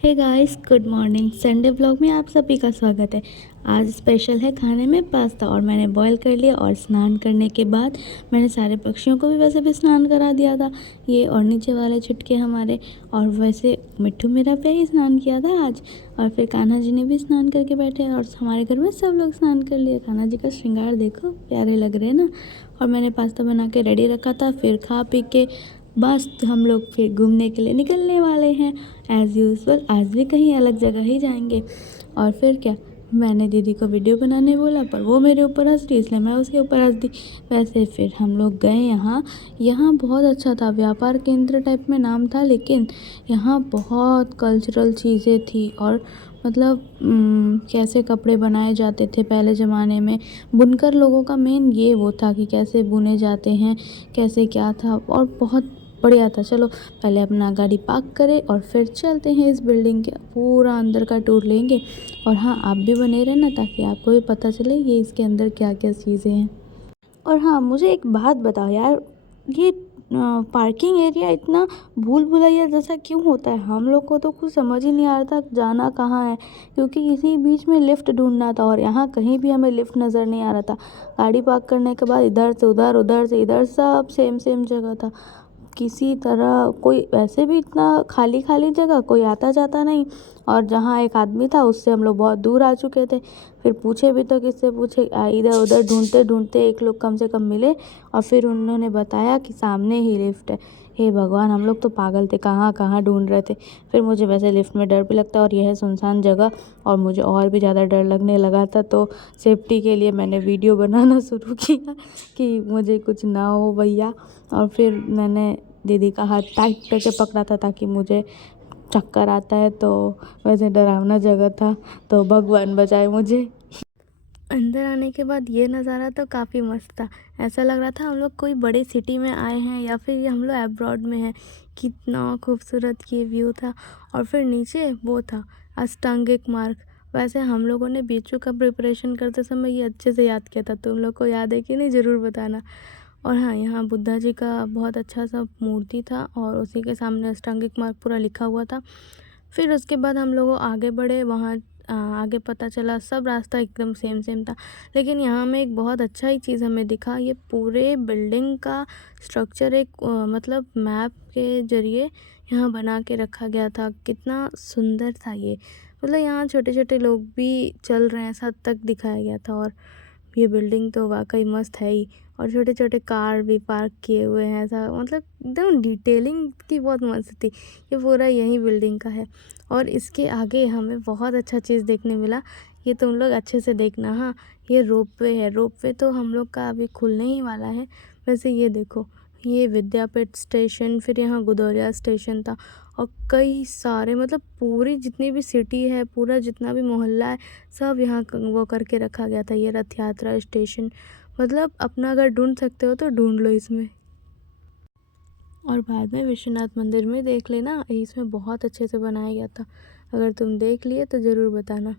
हे guys, good morning. Sunday blog में आप सभी का स्वागत है। आज स्पेशल है खाने में पास्ता और मैंने बॉईल कर लिया और स्नान करने के बाद मैंने सारे पक्षियों को भी वैसे भी स्नान करा दिया था, ये और नीचे वाले छुटके हमारे। और वैसे मिट्ठू मेरा पे ही स्नान किया था आज। और फिर कान्हा जी ने भी स्नान करके बैठे और हमारे घर में सब लोग स्नान कर लिए। कान्हा जी का श्रृंगार देखो, प्यारे लग रहे हैं ना। और मैंने पास्ता बना के रेडी रखा था। फिर खा पी के बस हम लोग फिर घूमने के लिए निकलने वाले हैं। एज़ यूजुअल आज भी कहीं अलग जगह ही जाएंगे। और फिर क्या, मैंने दीदी को वीडियो बनाने बोला पर वो मेरे ऊपर हंस रही, इसलिए मैं उसके ऊपर हंस दी। वैसे फिर हम लोग गए यहाँ। यहाँ बहुत अच्छा था, व्यापार केंद्र टाइप में नाम था, लेकिन यहाँ बहुत कल्चरल चीज़ें थी। और मतलब कैसे कपड़े बनाए जाते थे पहले ज़माने में। बुनकर लोगों का मेन ये वो था कि कैसे बुने जाते हैं, कैसे क्या था, और बहुत बढ़िया था। चलो पहले अपना गाड़ी पार्क करें और फिर चलते हैं इस बिल्डिंग के पूरा अंदर का टूर लेंगे। और हाँ, आप भी बने रहना ताकि आपको भी पता चले ये इसके अंदर क्या क्या चीज़ें हैं। और हाँ, मुझे एक बात बताओ यार, ये पार्किंग एरिया इतना भूल भुलैया जैसा क्यों होता है? हम लोग को तो कुछ समझ ही नहीं आ रहा था जाना कहाँ है, क्योंकि इसी बीच में लिफ्ट ढूंढना था और यहाँ कहीं भी हमें लिफ्ट नज़र नहीं आ रहा था। गाड़ी पार्क करने के बाद इधर से उधर, उधर से इधर, सब सेम सेम जगह था। किसी तरह कोई, वैसे भी इतना खाली खाली जगह, कोई आता जाता नहीं। और जहाँ एक आदमी था उससे हम लोग बहुत दूर आ चुके थे। फिर पूछे भी तो किससे पूछे, इधर उधर ढूंढते ढूंढते एक लोग कम से कम मिले और फिर उन्होंने बताया कि सामने ही लिफ्ट है। हे भगवान, हम लोग तो पागल थे, कहाँ कहाँ ढूंढ रहे थे। फिर मुझे वैसे लिफ्ट में डर भी लगता है और यह है सुनसान जगह, और मुझे और भी ज़्यादा डर लगने लगा था। तो सेफ्टी के लिए मैंने वीडियो बनाना शुरू किया कि मुझे कुछ ना हो भैया। और फिर मैंने दीदी का हाथ टाइट करके पकड़ा था ताकि मुझे चक्कर आता है, तो वैसे डरावना जगह था, तो भगवान बचाए मुझे। अंदर आने के बाद ये नज़ारा तो काफ़ी मस्त था। ऐसा लग रहा था हम लोग कोई बड़ी सिटी में आए हैं या फिर हम लोग अब्रॉड में हैं। कितना खूबसूरत ये व्यू था। और फिर नीचे वो था अष्टांगिक मार्ग। वैसे हम लोगों ने बीचू का प्रिपरेशन करते समय ये अच्छे से याद किया था, तुम लोग को याद है कि नहीं, ज़रूर बताना। और हाँ, यहाँ बुद्धा जी का बहुत अच्छा सा मूर्ति था और उसी के सामने अष्टांगिक मार्ग पूरा लिखा हुआ था। फिर उसके बाद हम लोग आगे बढ़े, वहाँ आगे पता चला सब रास्ता एकदम सेम सेम था। लेकिन यहाँ में एक बहुत अच्छा ही चीज़ हमें दिखा, ये पूरे बिल्डिंग का स्ट्रक्चर एक मतलब मैप के ज़रिए यहाँ बना के रखा गया था। कितना सुंदर था ये, मतलब यहाँ छोटे छोटे लोग भी चल रहे हैं ऐसा तक दिखाया गया था। और ये बिल्डिंग तो वाकई मस्त है ही। और छोटे छोटे कार भी पार्क किए हुए हैं, ऐसा मतलब एकदम डिटेलिंग की बहुत मस्त थी। ये पूरा यही बिल्डिंग का है। और इसके आगे हमें बहुत अच्छा चीज़ देखने मिला, ये तुम लोग अच्छे से देखना। हाँ, ये रोपवे है। रोपवे तो हम लोग का अभी खुलने ही वाला है। वैसे ये देखो, ये विद्यापीठ स्टेशन, फिर यहाँ गुदौरिया स्टेशन था। और कई सारे, मतलब पूरी जितनी भी सिटी है, पूरा जितना भी मोहल्ला है, सब यहाँ वो करके रखा गया था। ये रथ यात्रा स्टेशन, मतलब अपना अगर ढूंढ सकते हो तो ढूंढ लो इसमें। और बाद में विश्वनाथ मंदिर में देख लेना, इसमें बहुत अच्छे से बनाया गया था। अगर तुम देख लिए तो ज़रूर बताना।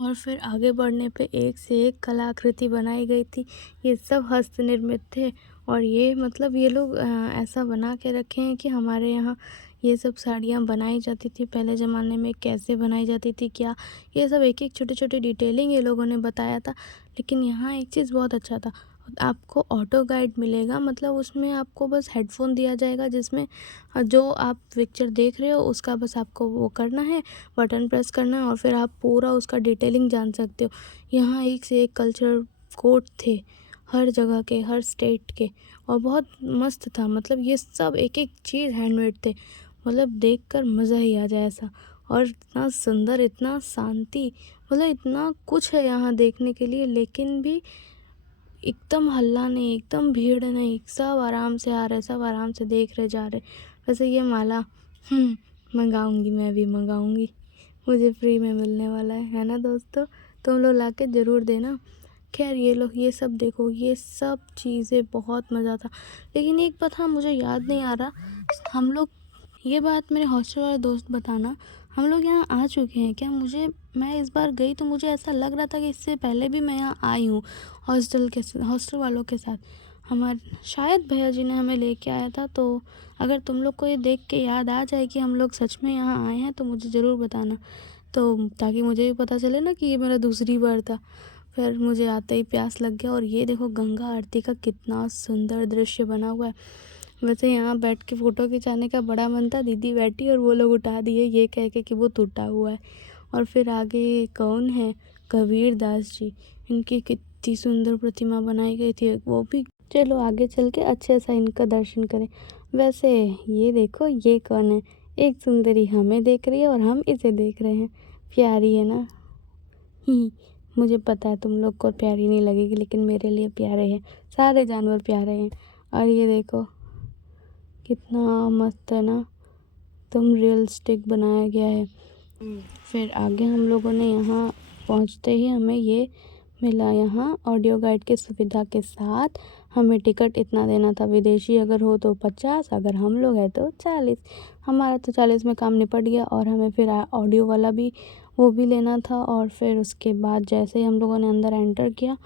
और फिर आगे बढ़ने पे एक से एक कलाकृति बनाई गई थी। ये सब हस्त निर्मित थे। और ये मतलब ये लोग ऐसा बना के रखे हैं कि हमारे यहाँ ये सब साड़ियाँ बनाई जाती थी पहले ज़माने में, कैसे बनाई जाती थी क्या, ये सब एक एक छोटे छोटे डिटेलिंग ये लोगों ने बताया था। लेकिन यहाँ एक चीज़ बहुत अच्छा था, आपको ऑटो गाइड मिलेगा, मतलब उसमें आपको बस हेडफोन दिया जाएगा जिसमें जो आप पिक्चर देख रहे हो उसका बस आपको वो करना है, बटन प्रेस करना है और फिर आप पूरा उसका डिटेलिंग जान सकते हो। यहाँ एक से एक कल्चरल कोड थे, हर जगह के, हर स्टेट के, और बहुत मस्त था। मतलब ये सब एक एक चीज़ हैंडमेड थे, मतलब देखकर मज़ा ही आ जाए ऐसा। और इतना सुंदर, इतना शांति, मतलब इतना कुछ है यहाँ देखने के लिए, लेकिन भी एकदम हल्ला नहीं, एकदम भीड़ नहीं, सब आराम से आ रहे, सब आराम से देख रहे जा रहे। वैसे ये माला मंगाऊंगी, मैं भी मंगाऊंगी, मुझे फ्री में मिलने वाला है ना दोस्तों। तुम लोग ला के ज़रूर देना। खैर ये लो, ये सब देखो, ये सब चीज़ें बहुत मज़ा था। लेकिन एक बात हाँ मुझे याद नहीं आ रहा, हम लोग, ये बात मेरे हॉस्टल वाले दोस्त बताना, हम लोग यहाँ आ चुके हैं क्या? मैं इस बार गई तो मुझे ऐसा लग रहा था कि इससे पहले भी मैं यहाँ आई हूँ हॉस्टल वालों के साथ। हमारे शायद भैया जी ने हमें लेके आया था। तो अगर तुम लोग को ये देख के याद आ जाए कि हम लोग सच में यहाँ आए हैं तो मुझे ज़रूर बताना, तो ताकि मुझे भी पता चले ना कि ये मेरा दूसरी बार था। फिर मुझे आते ही प्यास लग गया। और ये देखो गंगा आरती का कितना सुंदर दृश्य बना हुआ है। वैसे यहाँ बैठ के फ़ोटो खिंचाने का बड़ा मन था, दीदी बैठी और वो लोग उठा दिए ये कह के कि वो टूटा हुआ है। और फिर आगे कौन है, कबीर दास जी, इनकी कितनी सुंदर प्रतिमा बनाई गई थी वो भी। चलो आगे चल के अच्छे से इनका दर्शन करें। वैसे ये देखो, ये कौन है? एक सुंदरी हमें देख रही है और हम इसे देख रहे हैं। प्यारी है ना? मुझे पता है तुम लोग को प्यारी नहीं लगेगी, लेकिन मेरे लिए प्यारे हैं, सारे जानवर प्यारे हैं। और ये देखो कितना मस्त है ना, तुम रियलिस्टिक बनाया गया है। फिर आगे हम लोगों ने यहाँ पहुँचते ही हमें ये मिला, यहाँ ऑडियो गाइड की सुविधा के साथ हमें टिकट इतना देना था। विदेशी अगर हो तो 50, अगर हम लोग हैं तो 40। हमारा तो 40 में काम निपट गया। और हमें फिर ऑडियो वाला भी वो भी लेना था। और फिर उसके बाद जैसे ही हम लोगों ने अंदर एंटर किया,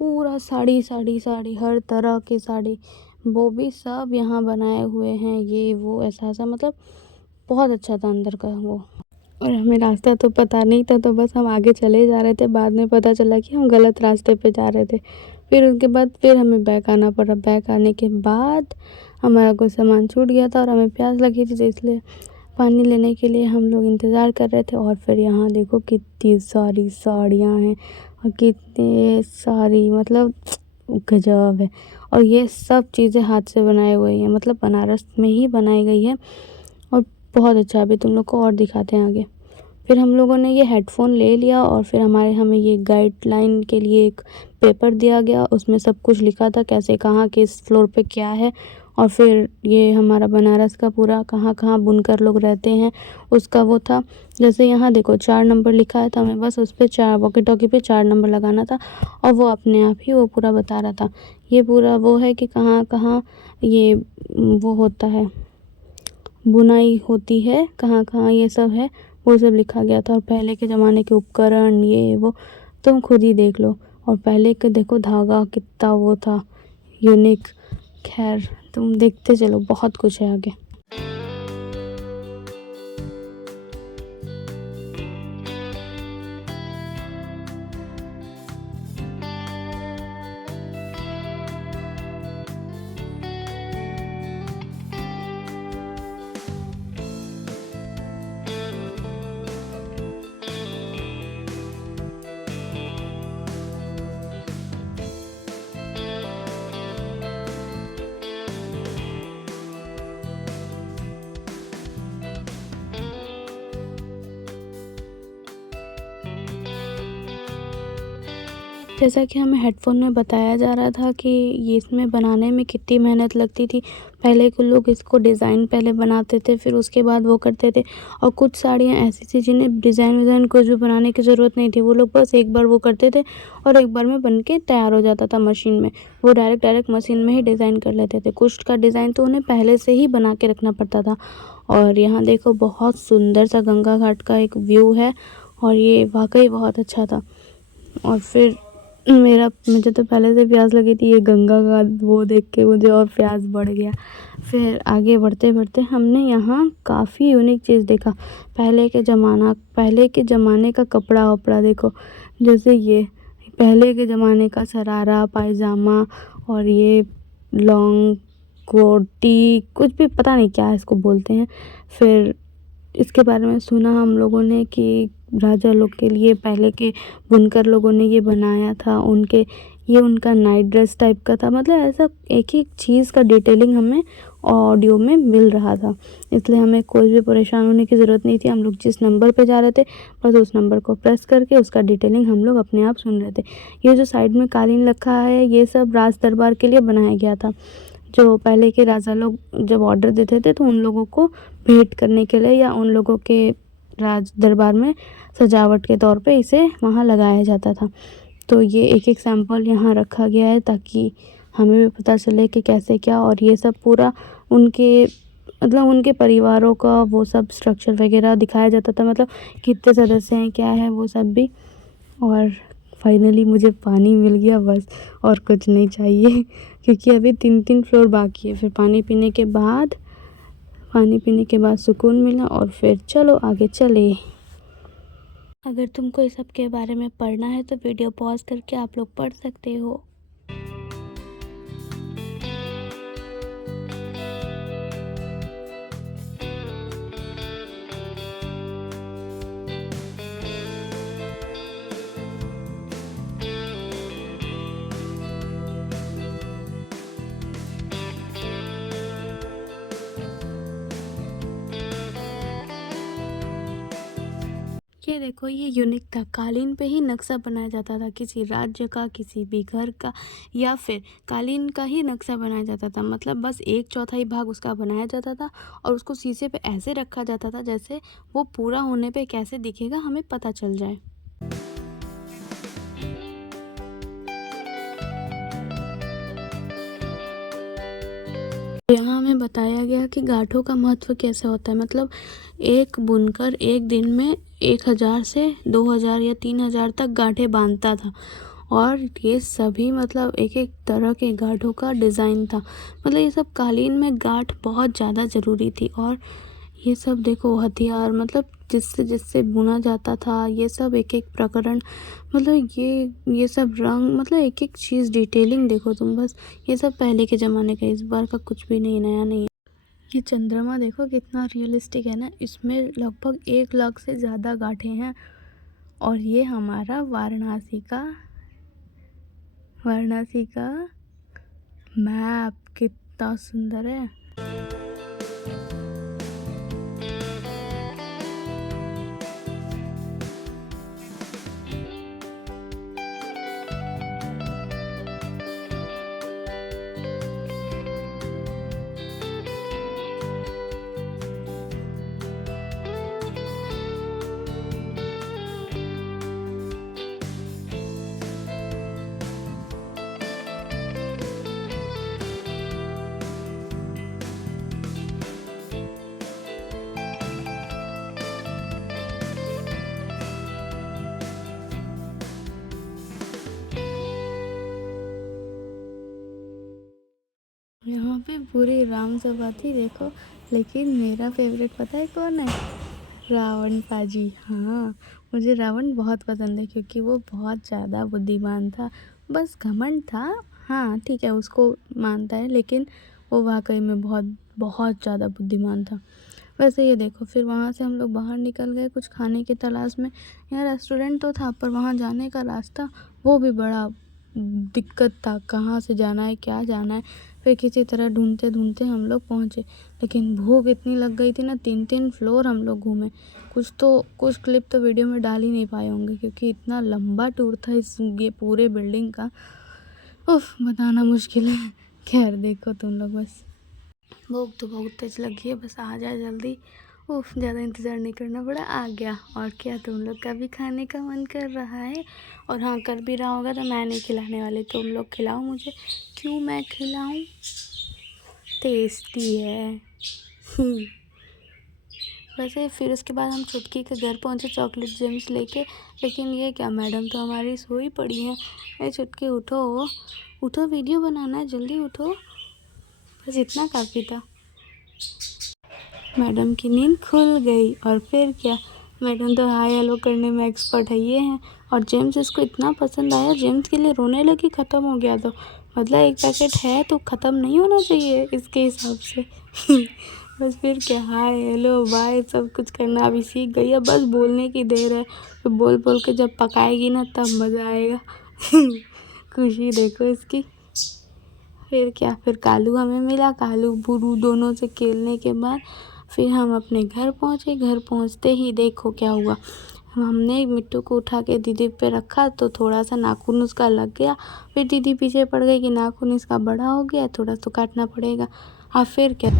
पूरा साड़ी साड़ी साड़ी, हर तरह की साड़ी, वो भी सब यहाँ बनाए हुए हैं, ये वो ऐसा ऐसा, मतलब बहुत अच्छा था अंदर का वो। और हमें रास्ता तो पता नहीं था, तो बस हम आगे चले जा रहे थे। बाद में पता चला कि हम गलत रास्ते पे जा रहे थे। फिर उसके बाद फिर हमें बैक आना पड़ा। बैक आने के बाद हमारा कुछ सामान छूट गया था और हमें प्यास लगी थी, तो इसलिए पानी लेने के लिए हम लोग इंतज़ार कर रहे थे। और फिर यहाँ देखो कितनी सारी साड़ियाँ हैं और कितने सारी, मतलब गजब है। और ये सब चीज़ें हाथ से बनाई हुई हैं, मतलब बनारस में ही बनाई गई है। और बहुत अच्छा, अभी तुम लोग को और दिखाते हैं आगे। फिर हम लोगों ने ये हेडफ़ोन ले लिया और फिर हमें ये गाइडलाइन के लिए एक पेपर दिया गया। उसमें सब कुछ लिखा था, कैसे कहाँ किस फ्लोर पे क्या है। और फिर ये हमारा बनारस का पूरा कहाँ कहाँ बुनकर लोग रहते हैं उसका वो था। जैसे यहाँ देखो 4 नंबर लिखा है, तो हमें बस उस पे 4 वॉकी टॉकी पे 4 नंबर लगाना था और वो अपने आप ही वो पूरा बता रहा था। ये पूरा वो है कि कहाँ कहाँ ये वो होता है, बुनाई होती है, कहाँ कहाँ ये सब है, वो सब लिखा गया था। और पहले के ज़माने के उपकरण ये वो तुम खुद ही देख लो। और पहले के देखो धागा कितना वो था, यूनिक। खैर तुम देखते चलो, बहुत कुछ है आगे। जैसा कि हमें हेडफ़ोन में बताया जा रहा था कि ये इसमें बनाने में कितनी मेहनत लगती थी। पहले के लोग इसको डिज़ाइन पहले बनाते थे, फिर उसके बाद वो करते थे। और कुछ साड़ियाँ ऐसी थी जिन्हें डिज़ाइन कुछ भी बनाने की ज़रूरत नहीं थी। वो लोग बस एक बार वो करते थे और एक बार में बन के तैयार हो जाता था मशीन में। वो डायरेक्ट मशीन में ही डिज़ाइन कर लेते थे। कुछ का डिज़ाइन तो उन्हें पहले से ही बना के रखना पड़ता था। और यहाँ देखो बहुत सुंदर सा गंगा घाट का एक व्यू है और ये वाक़ई बहुत अच्छा था। और फिर मुझे तो पहले से प्यास लगी थी, ये गंगा का वो देख के मुझे और प्यास बढ़ गया। फिर आगे बढ़ते हमने यहाँ काफ़ी यूनिक चीज़ देखा। पहले के ज़माने का कपड़ा वपड़ा देखो, जैसे ये पहले के ज़माने का शरारा पायजामा और ये लॉन्ग कोटी, कुछ भी पता नहीं क्या इसको बोलते हैं। फिर इसके बारे में सुना हम लोगों ने कि राजा लोग के लिए पहले के बुनकर लोगों ने ये बनाया था। ये उनका नाइट ड्रेस टाइप का था। मतलब ऐसा एक एक चीज़ का डिटेलिंग हमें ऑडियो में मिल रहा था, इसलिए हमें कोई भी परेशान होने की ज़रूरत नहीं थी। हम लोग जिस नंबर पे जा रहे थे बस उस नंबर को प्रेस करके उसका डिटेलिंग हम लोग अपने आप सुन रहे थे। ये जो साइड में कालीन रखा है, ये सब राज दरबार के लिए बनाया गया था। जो पहले के राजा लोग जब ऑर्डर देते थे तो उन लोगों को भेंट करने के लिए या उन लोगों के राज दरबार में सजावट के तौर पे इसे वहाँ लगाया जाता था। तो ये एक एक सैंपल यहाँ रखा गया है ताकि हमें भी पता चले कि कैसे क्या, और ये सब पूरा उनके मतलब उनके परिवारों का वो सब स्ट्रक्चर वगैरह दिखाया जाता था, मतलब कितने सदस्य हैं क्या है वो सब भी। और फाइनली मुझे पानी मिल गया बस, और कुछ नहीं चाहिए क्योंकि अभी 3 फ्लोर बाकी है। फिर पानी पीने के बाद सुकून मिला और फिर चलो आगे चले। अगर तुमको इस सब के बारे में पढ़ना है तो वीडियो पॉज करके आप लोग पढ़ सकते हो। ये देखो, ये यूनिक था। कालीन पे ही नक्शा बनाया जाता था, किसी राज्य का, किसी भी घर का, या फिर कालीन का ही नक्शा बनाया जाता था। मतलब बस 1/4 भाग उसका बनाया जाता था और उसको शीशे पे ऐसे रखा जाता था जैसे वो पूरा होने पे कैसे दिखेगा हमें पता चल जाए। यहाँ हमें बताया गया कि गांठों का महत्व कैसे होता है। मतलब एक बुनकर एक दिन में 1000 से 2000 या 3000 तक गांठें बांधता था, और ये सभी मतलब एक एक तरह के गांठों का डिज़ाइन था। मतलब ये सब कालीन में गांठ बहुत ज़्यादा ज़रूरी थी। और ये सब देखो हथियार, मतलब जिससे जिससे बुना जाता था, ये सब एक एक प्रकरण, मतलब ये सब रंग, मतलब एक एक चीज़ डिटेलिंग देखो तुम बस। ये सब पहले के ज़माने का, इस बार का कुछ भी नहीं, नया नहीं है। ये चंद्रमा देखो कितना रियलिस्टिक है ना, इसमें लगभग 1 लाख से ज़्यादा गांठें हैं। और ये हमारा वाराणसी का मैप कितना सुंदर है। यहाँ पे पूरी राम सभा थी देखो, लेकिन मेरा फेवरेट पता है कौन है? रावण पाजी। हाँ, मुझे रावण बहुत पसंद है क्योंकि वो बहुत ज़्यादा बुद्धिमान था। बस घमंड था, हाँ ठीक है उसको मानता है, लेकिन वो वाकई में बहुत बहुत ज़्यादा बुद्धिमान था। वैसे ये देखो, फिर वहाँ से हम लोग बाहर निकल गए कुछ खाने की तलाश में। यहाँ रेस्टोरेंट तो था पर वहाँ जाने का रास्ता वो भी बड़ा दिक्कत था, कहाँ से जाना है क्या जाना है। फिर किसी तरह ढूंढते ढूंढते हम लोग पहुँचे, लेकिन भूख इतनी लग गई थी ना, 3 फ्लोर हम लोग घूमे। कुछ क्लिप तो वीडियो में डाल ही नहीं पाए होंगे क्योंकि इतना लंबा टूर था इस ये पूरे बिल्डिंग का, उफ बताना मुश्किल है। खैर देखो तुम लोग, बस भूख तो बहुत तेज लगी है, बस आ जाए जल्दी। उफ, ज़्यादा इंतज़ार नहीं करना पड़ा, आ गया। और क्या, तुम लोग का भी खाने का मन कर रहा है? और हाँ, कर भी रहा होगा तो मैं नहीं खिलाने वाली, तुम लोग खिलाओ मुझे। क्यों मैं खिलाऊं? टेस्टी है। वैसे फिर उसके बाद हम छुटकी के घर पहुंचे चॉकलेट जेम्स लेके, लेकिन ये क्या, मैडम तो हमारी सोई पड़ी है। ए छुटकी उठो, उठो, वीडियो बनाना है, जल्दी उठो। बस इतना काफ़ी था। मैडम की नींद खुल गई और फिर क्या, मैडम तो हाय हेलो करने में एक्सपर्ट है ये हैं। और जेम्स इसको इतना पसंद आया, जेम्स के लिए रोने लगी ख़त्म हो गया तो। मतलब एक पैकेट है तो ख़त्म नहीं होना चाहिए इसके हिसाब से। बस फिर क्या, हाय हेलो बाय सब कुछ करना अभी सीख गई है, बस बोलने की देर है। तो बोल बोल के जब पकाएगी ना तब मज़ा आएगा। खुशी देखो इसकी। फिर क्या, फिर कालू हमें मिला। कालू बुरू दोनों से खेलने के बाद फिर हम अपने घर पहुँचे। घर पहुँचते ही देखो क्या हुआ, हमने मिट्टू को उठा के दीदी पे रखा तो थोड़ा सा नाखून उसका लग गया। फिर दीदी पीछे पड़ गई कि नाखून इसका बड़ा हो गया, थोड़ा तो काटना पड़ेगा। हाँ फिर क्या,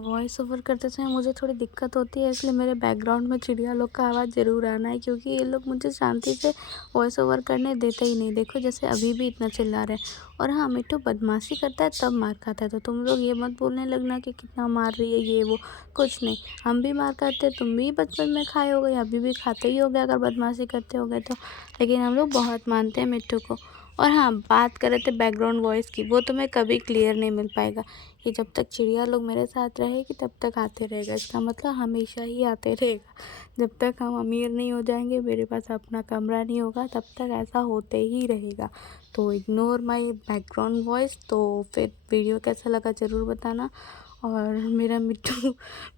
वॉइस ओवर करते समय मुझे थोड़ी दिक्कत होती है, इसलिए मेरे बैकग्राउंड में चिड़िया लोग का आवाज़ ज़रूर आना है, क्योंकि ये लोग मुझे शांति से वॉइस ओवर करने देते ही नहीं। देखो जैसे अभी भी इतना चिल्ला रहे हैं। और हाँ, मिट्टू बदमाशी करता है तब मार खाता है, तो तुम लोग ये मत बोलने लगना कि कितना मार रही है ये वो। कुछ नहीं, हम भी मार खाते हैं, तुम भी बचपन में खाए हो गए, अभी भी खाते ही हो गए अगर बदमाशी करते हो गए तो। लेकिन हम लोग बहुत मानते हैं मिट्टू को। और हाँ, बात कर रहे थे बैकग्राउंड वॉइस की, वो तुम्हें कभी क्लियर नहीं मिल पाएगा। ये जब तक चिड़िया लोग मेरे साथ रहेगी तब तक आते रहेगा, इसका मतलब हमेशा ही आते रहेगा। जब तक हम अमीर नहीं हो जाएंगे, मेरे पास अपना कमरा नहीं होगा, तब तक ऐसा होते ही रहेगा। तो इग्नोर माय बैकग्राउंड वॉइस। तो फिर वीडियो कैसा लगा ज़रूर बताना। और मेरा मिट्टू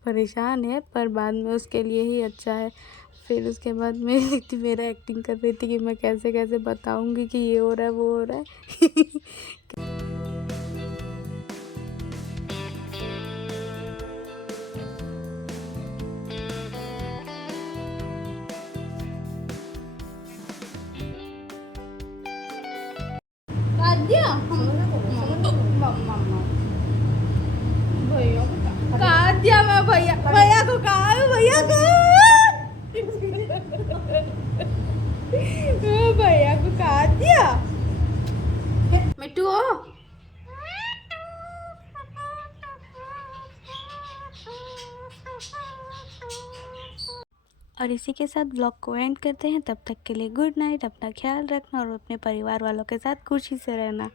परेशान है, पर बाद में उसके लिए ही अच्छा है। फिर उसके बाद मेरा एक्टिंग कर रही थी कि मैं कैसे कैसे बताऊंगी कि ये हो रहा है वो हो रहा है। आद्या भैया को कहा दिया मैं भैया भैया को कहा भैया को भैया को कहा दिया मिट्टू और इसी के साथ ब्लॉग को एंड करते हैं। तब तक के लिए गुड नाइट। अपना ख्याल रखना और अपने परिवार वालों के साथ खुशी से रहना।